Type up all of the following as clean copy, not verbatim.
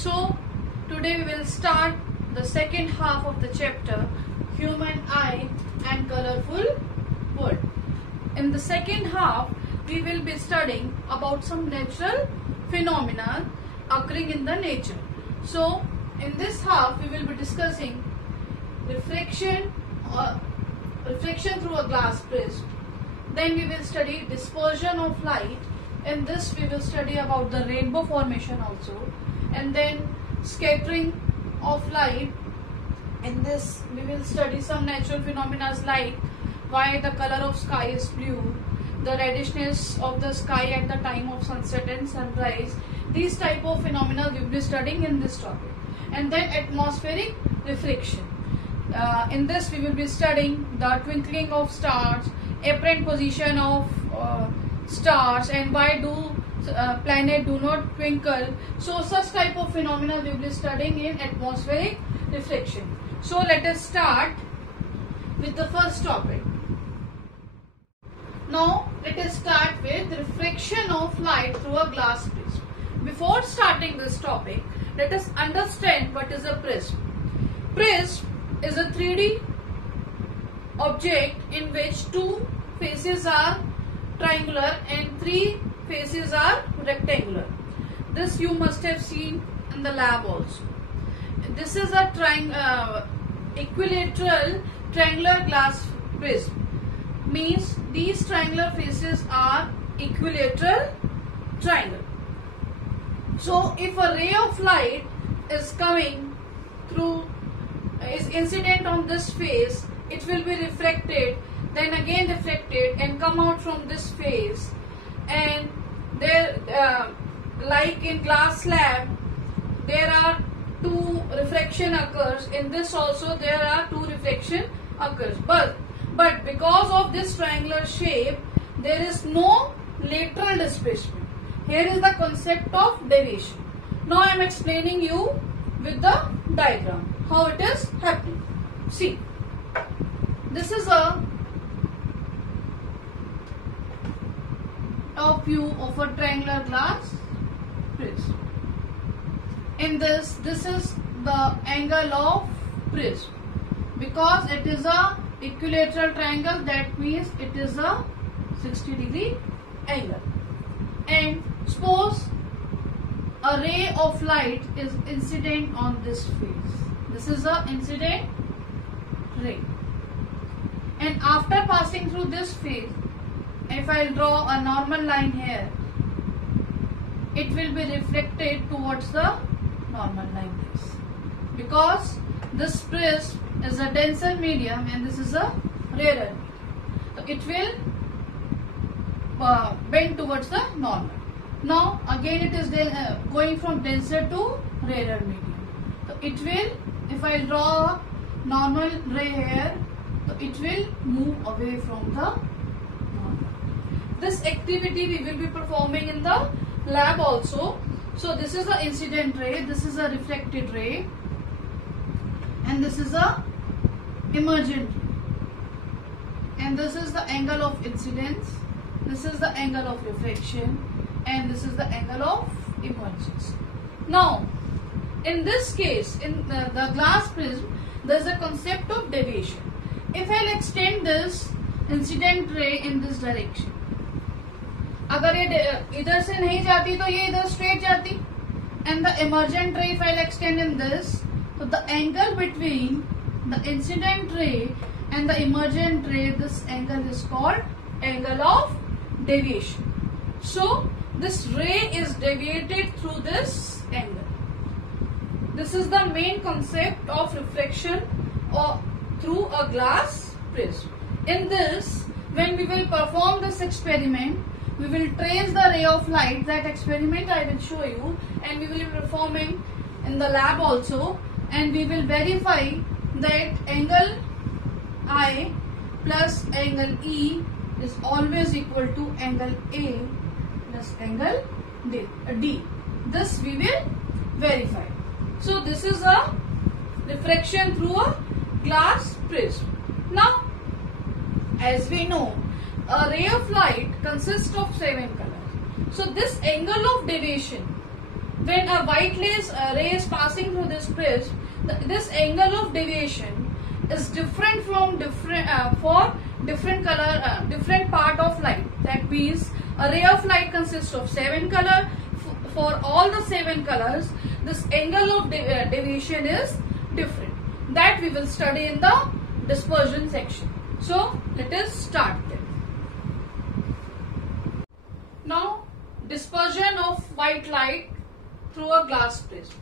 So today we will start the second half of the chapter, Human Eye and Colorful World. In the second half we will be studying about some natural phenomena occurring in the nature. So in this half we will be discussing reflection through a glass prism. Then we will study dispersion of light. In this we will study about the rainbow formation also, and then scattering of light. In this we will study some natural phenomena like why the color of sky is blue, the reddishness of the sky at the time of sunset and sunrise. These type of phenomena we will be studying in this topic. And then atmospheric reflection. In this we will be studying the twinkling of stars, apparent position of stars, and why do planet do not twinkle. So such type of phenomena we will be studying in atmospheric reflection. So let us start with the first topic. Now let us start with reflection of light through a glass prism. Before starting this topic, let us understand what is a prism. Prism is a 3D object in which two faces are triangular and three faces are rectangular. This you must have seen in the lab also. This is a equilateral triangular glass prism. Means these triangular faces are equilateral triangle. So if a ray of light is coming through, is incident on this face, it will be refracted, then again refracted and come out from this face. And there, like in glass slab, there are two refraction occurs. In this also there are two reflection occurs. But because of this triangular shape, there is no lateral displacement. Here is the concept of deviation. Now I am explaining you with the diagram how it is happening. See, this is a top view of a triangular glass prism. In this is the angle of prism. Because it is a equilateral triangle, that means it is a 60-degree angle. And suppose a ray of light is incident on this face. This is a incident ray. And after passing through this face, if I draw a normal line here, it will be reflected towards the normal line face. Because this prism is a denser medium and this is a rarer medium. So it will bend towards the normal. Now again it is going from denser to rarer medium. So it will, if I draw a normal ray here, so it will move away from the normal. This activity we will be performing in the lab also. So this is the incident ray, this is a reflected ray, and this is a emergent ray. And this is the angle of incidence, this is the angle of reflection, and this is the angle of emergence. Now in this case, in the glass prism, there is a concept of deviation. If I will extend this incident ray in this direction, अगर ये इधर से नहीं जाती तो ये इधर straight जाती, and the emergent ray if I will extend in this, so the angle between the incident ray and the emergent ray, this angle is called angle of deviation. So this ray is deviated through this angle. This is the main concept of reflection or through a glass prism. In this, when we will perform this experiment, we will trace the ray of light. That experiment I will show you, and we will be performing in the lab also, and we will verify that angle I plus angle E is always equal to angle A plus angle D. This we will verify. So this is a refraction through a glass prism. Now as we know, a ray of light consists of 7 colors. So this angle of deviation when a white ray is passing through this prism, this angle of deviation is different from for different color, different part of light. That means a ray of light consists of 7 colors. For all the 7 colors, this angle of deviation is different. That we will study in the dispersion section. So let us start then. Now, dispersion of white light through a glass prism.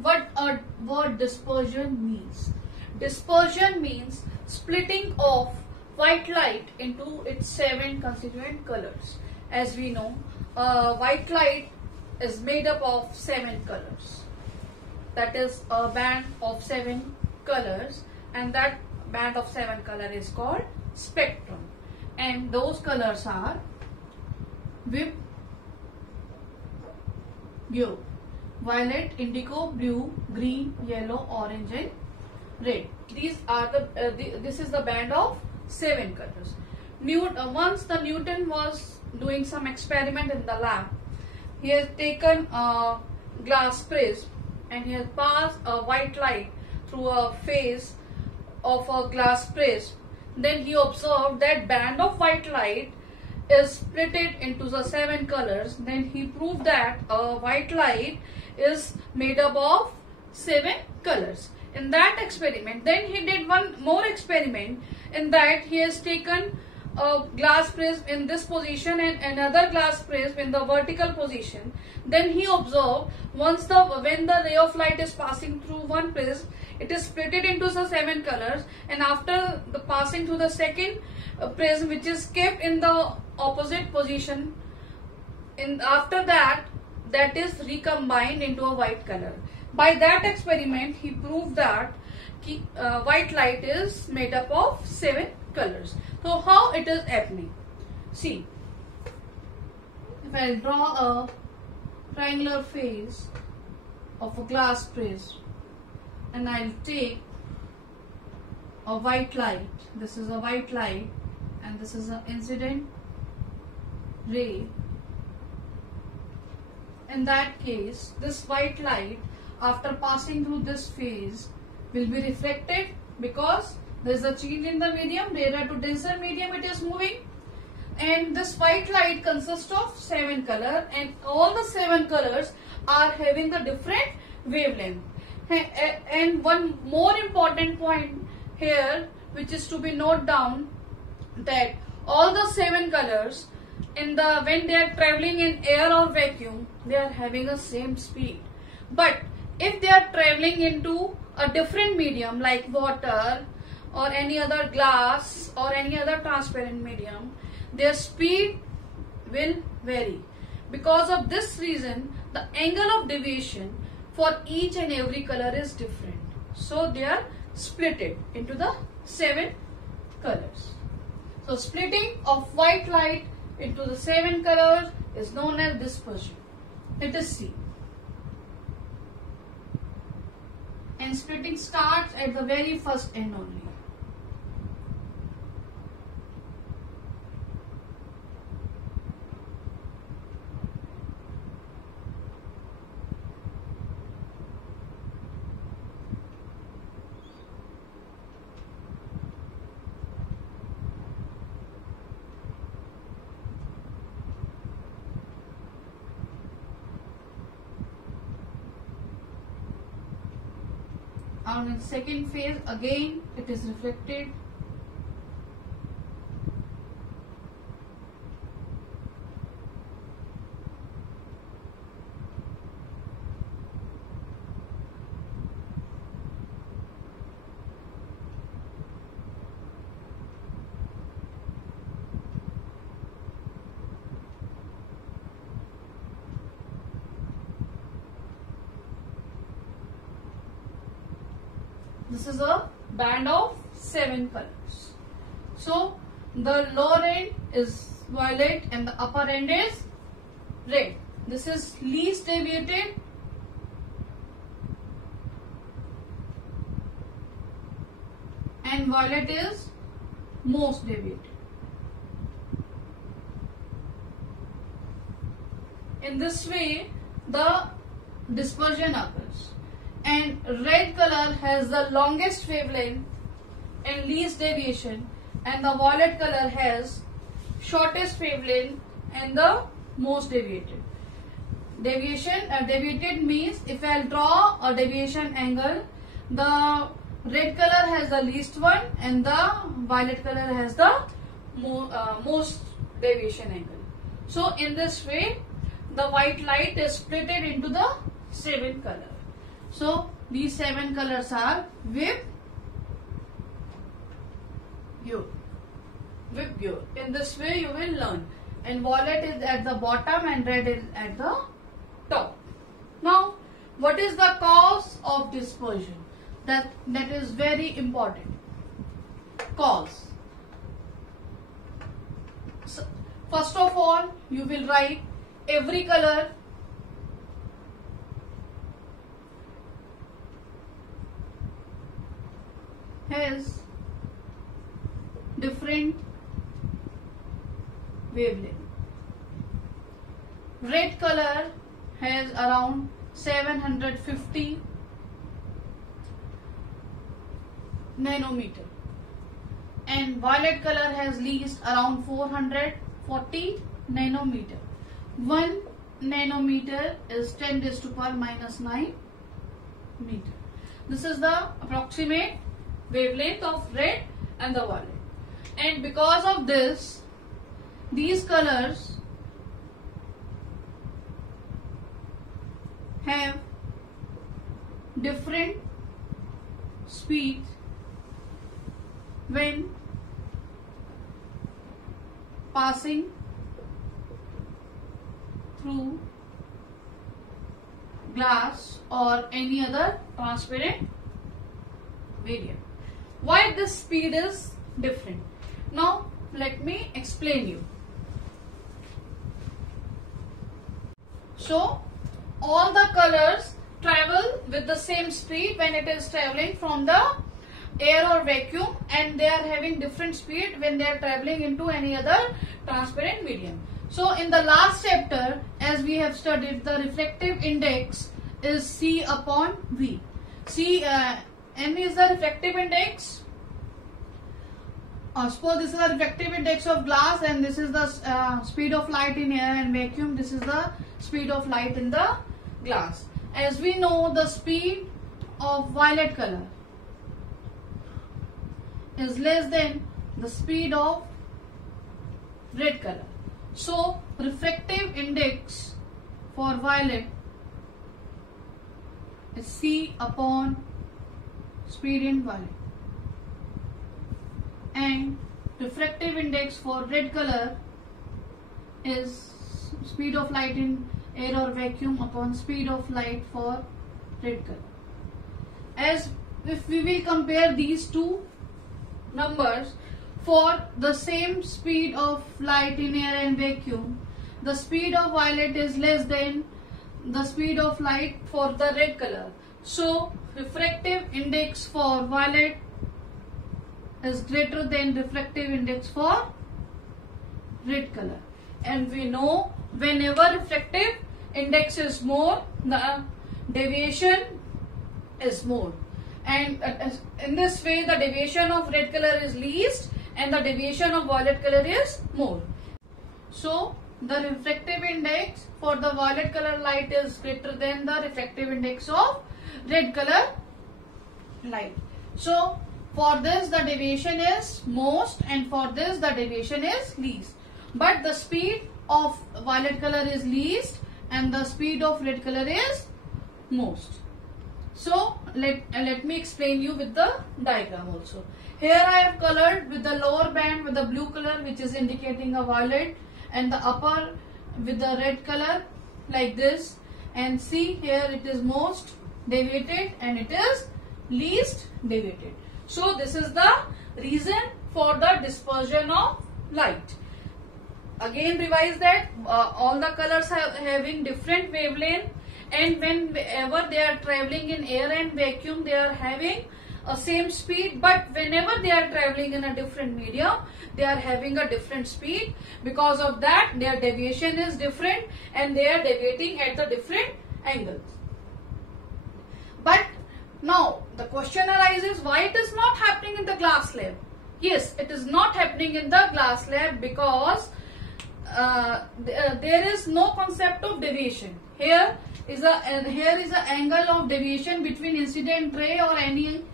What dispersion means? Dispersion means splitting of white light into its 7 constituent colors. As we know, white light is made up of 7 colors. That is a band of 7 colors, and that band of 7 color is called spectrum. And those colors are Vib, Gyo, violet, indigo, blue, green, yellow, orange, and red. These are this is the band of 7 colors. Once the Newton was doing some experiment in the lab, he has taken a glass prism and he has passed a white light through a phase of a glass prism. Then he observed that band of white light is split into the 7 colors. Then he proved that a white light is made up of 7 colors. In that experiment, then he did one more experiment. In that, he has taken a glass prism in this position and another glass prism in the vertical position. Then he observed when the ray of light is passing through one prism, it is split into the 7 colors, and after the passing through the second prism, which is kept in the opposite position, after that is recombined into a white color. By that experiment, he proved that white light is made up of 7 colors. So how it is happening? See, if I draw a triangular face of a glass prism and I'll take a white light, this is a white light and this is an incident ray. In that case, this white light, after passing through this phase, will be reflected because there is a change in the medium, rarer to denser medium it is moving. And this white light consists of 7 colors, and all the 7 colors are having a different wavelength. And one more important point here, which is to be noted down, that all the 7 colors when they are traveling in air or vacuum, they are having a same speed. But if they are traveling into a different medium like water or any other glass or any other transparent medium, their speed will vary. Because of this reason, the angle of deviation for each and every color is different. So they are splitted into the 7 colors. So splitting of white light into the 7 colors is known as dispersion. Let us see. And splitting starts at the very first end only. And in second phase, again it is reflected. This is a band of 7 colors. So the lower end is violet and the upper end is red. This is least deviated and violet is most deviated. In this way, the dispersion occurs. And red color has the longest wavelength and least deviation, and the violet color has shortest wavelength and the most deviated. Deviated means if I'll draw a deviation angle, the red color has the least one and the violet color has the most deviation angle. So in this way, the white light is split into the 7 colors. So these 7 colors are Vib Gyor. In this way you will learn. And violet is at the bottom and red is at the top. Now, what is the cause of dispersion? That is very important. Cause. So, first of all, you will write every color has different wavelength. Red color has around 750 nanometer and violet color has least around 440 nanometer. 1 nanometer is 10 raised to power minus 9 meter. This is the approximate wavelength of red and the violet. And because of this, these colors have different speed when passing through glass or any other transparent medium. Why this speed is different? Now let me explain you. So all the colors travel with the same speed when it is traveling from the air or vacuum, and they are having different speed when they are traveling into any other transparent medium. So in the last chapter, as we have studied, the refractive index is C upon V. N is the refractive index. Suppose this is the refractive index of glass and this is the speed of light in air and vacuum. This is the speed of light in the glass. As we know, the speed of violet color is less than the speed of red color. So refractive index for violet is C upon speed in violet, and refractive index for red color is speed of light in air or vacuum upon speed of light for red color. As if we will compare these two numbers for the same speed of light in air and vacuum, the speed of violet is less than the speed of light for the red color. So refractive index for violet is greater than refractive index for red color. And we know whenever refractive index is more, the deviation is more. And in this way, the deviation of red color is least and the deviation of violet color is more. So the refractive index for the violet color light is greater than the refractive index of red color light. So for this the deviation is most and for this the deviation is least. But the speed of violet color is least and the speed of red color is most. So let me explain you with the diagram also. Here I have colored with the lower band with the blue color, which is indicating a violet, and the upper with the red color like this. And see, here it is most deviated and it is least deviated. So this is the reason for the dispersion of light. Again revise that all the colors are having different wavelength, and whenever they are traveling in air and vacuum, they are having a same speed, but whenever they are traveling in a different medium, they are having a different speed. Because of that, their deviation is different and they are deviating at the different angles. question arises, why it is not happening in the glass slab? Yes, it is not happening in the glass slab because there is no concept of deviation. Here is a angle of deviation between incident ray or any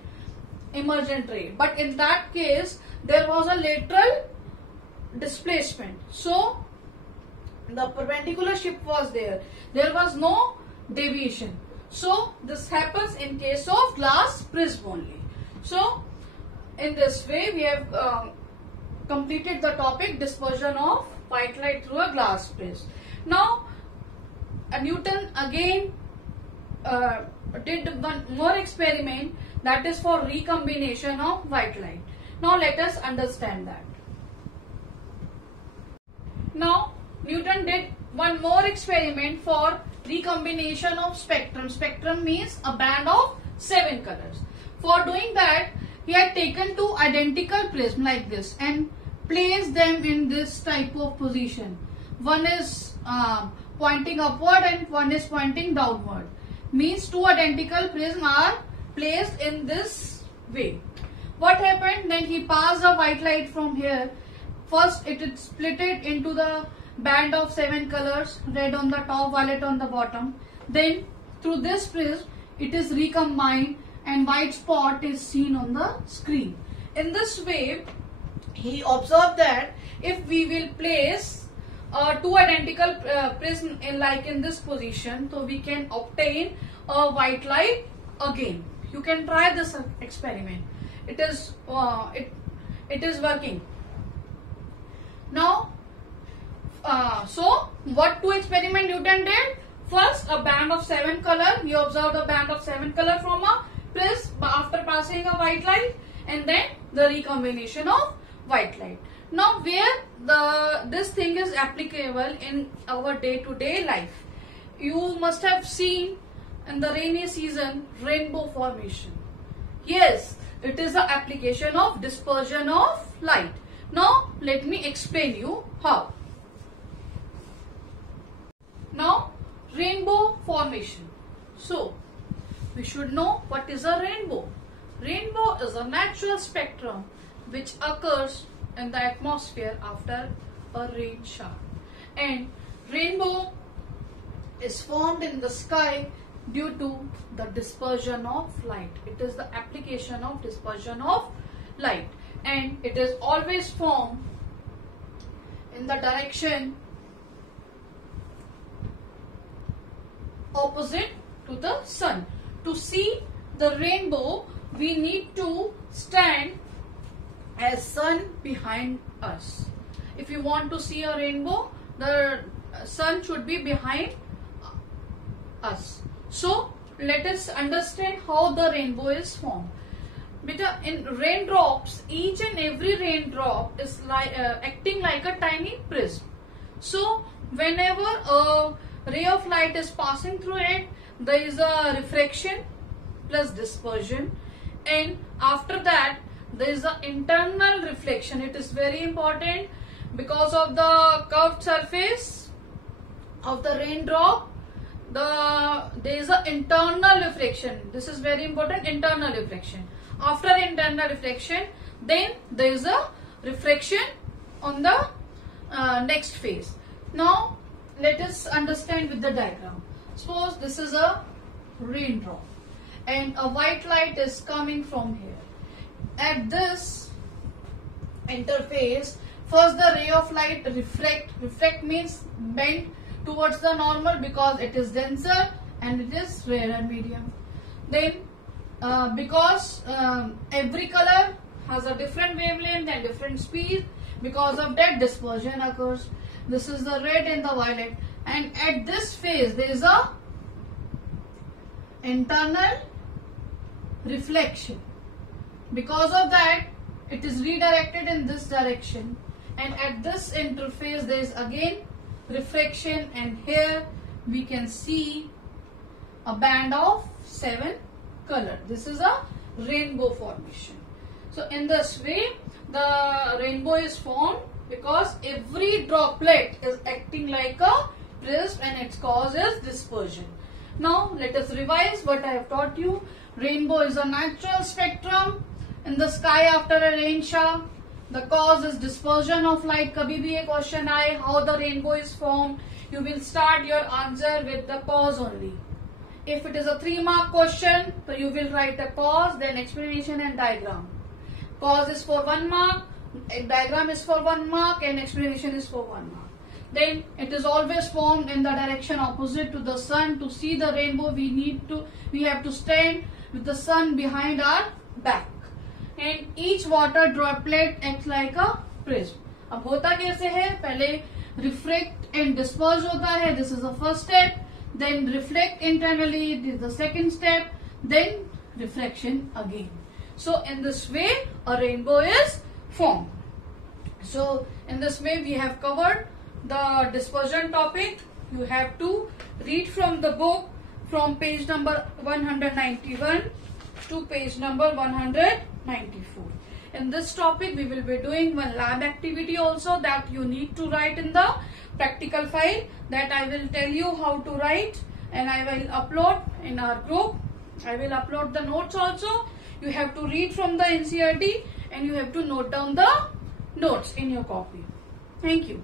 emergent ray. But in that case, there was a lateral displacement. So the perpendicular shift was there. There was no deviation. So this happens in case of glass prism only. So in this way we have completed the topic dispersion of white light through a glass prism. Now Newton again did one more experiment, that is for recombination of white light. Now let us understand that. Now Newton did one more experiment for recombination of spectrum. Spectrum means a band of 7 colors. For doing that, he had taken two identical prisms like this and placed them in this type of position. One is pointing upward and one is pointing downward. Means two identical prisms are placed in this way. What happened? Then he passed a white light from here. First it is split it into the band of 7 colors, red on the top, violet on the bottom. Then through this prism it is recombined and white spot is seen on the screen. In this way he observed that if we will place two identical prism in this position, so we can obtain a white light again. You can try this experiment. It is working. Now so what two experiment Newton did? First a band of 7 color. He observed a band of 7 color from a prism after passing a white light, and then the recombination of white light. Now where this thing is applicable in our day-to-day life? You must have seen in the rainy season rainbow formation. Yes, it is the application of dispersion of light. Now let me explain you how. Now rainbow formation. So we should know what is a rainbow. Rainbow is a natural spectrum which occurs in the atmosphere after a rain shower, and rainbow is formed in the sky due to the dispersion of light. It is the application of dispersion of light, and it is always formed in the direction opposite to the sun. To see the rainbow, we need to stand as sun behind us. If you want to see a rainbow, the sun should be behind us. So let us understand how the rainbow is formed. In raindrops, each and every raindrop is acting like a tiny prism. So whenever a ray of light is passing through it, there is a refraction plus dispersion, and after that there is an internal reflection. It is very important because of the curved surface of the raindrop. There is an internal reflection. This is very important, internal reflection. After internal reflection, then there is a refraction on the next phase. Now let us understand with the diagram. Suppose this is a raindrop and a white light is coming from here. At this interface, first the ray of light refract means bend towards the normal because it is denser and it is rarer medium. Then because every color has a different wavelength and different speed, because of that dispersion occurs. This is the red and the violet, and at this phase there is a internal reflection. Because of that it is redirected in this direction, and at this interface there is again refraction, and here we can see a band of 7 color. This is a rainbow formation. So in this way the rainbow is formed because every droplet is acting like a prism and its cause is dispersion. Now let us revise what I have taught you. Rainbow is a natural spectrum in the sky after a rain shower. The cause is dispersion of light. कभी भी ये question आए, how the rainbow is formed, you will start your answer with the cause only. If it is a 3-mark question, so you will write a cause, then explanation and diagram. Cause is for 1 mark, diagram is for 1 mark, and explanation is for 1 mark. Then it is always formed in the direction opposite to the sun. To see the rainbow, we have to stand with the sun behind our back. And each water droplet acts like a prism. अब होता कैसे है? पहले refract and disperse होता है. This is the first step. Then reflect internally. This is the second step. Then refraction again. So in this way, a rainbow is formed. So in this way, we have covered the dispersion topic. You have to read from the book from page number 191 to page number 194. In this topic, we will be doing one lab activity also that you need to write in the practical file, that I will tell you how to write, and I will upload in our group. I will upload the notes also. You have to read from the NCERT and you have to note down the notes in your copy. Thank you.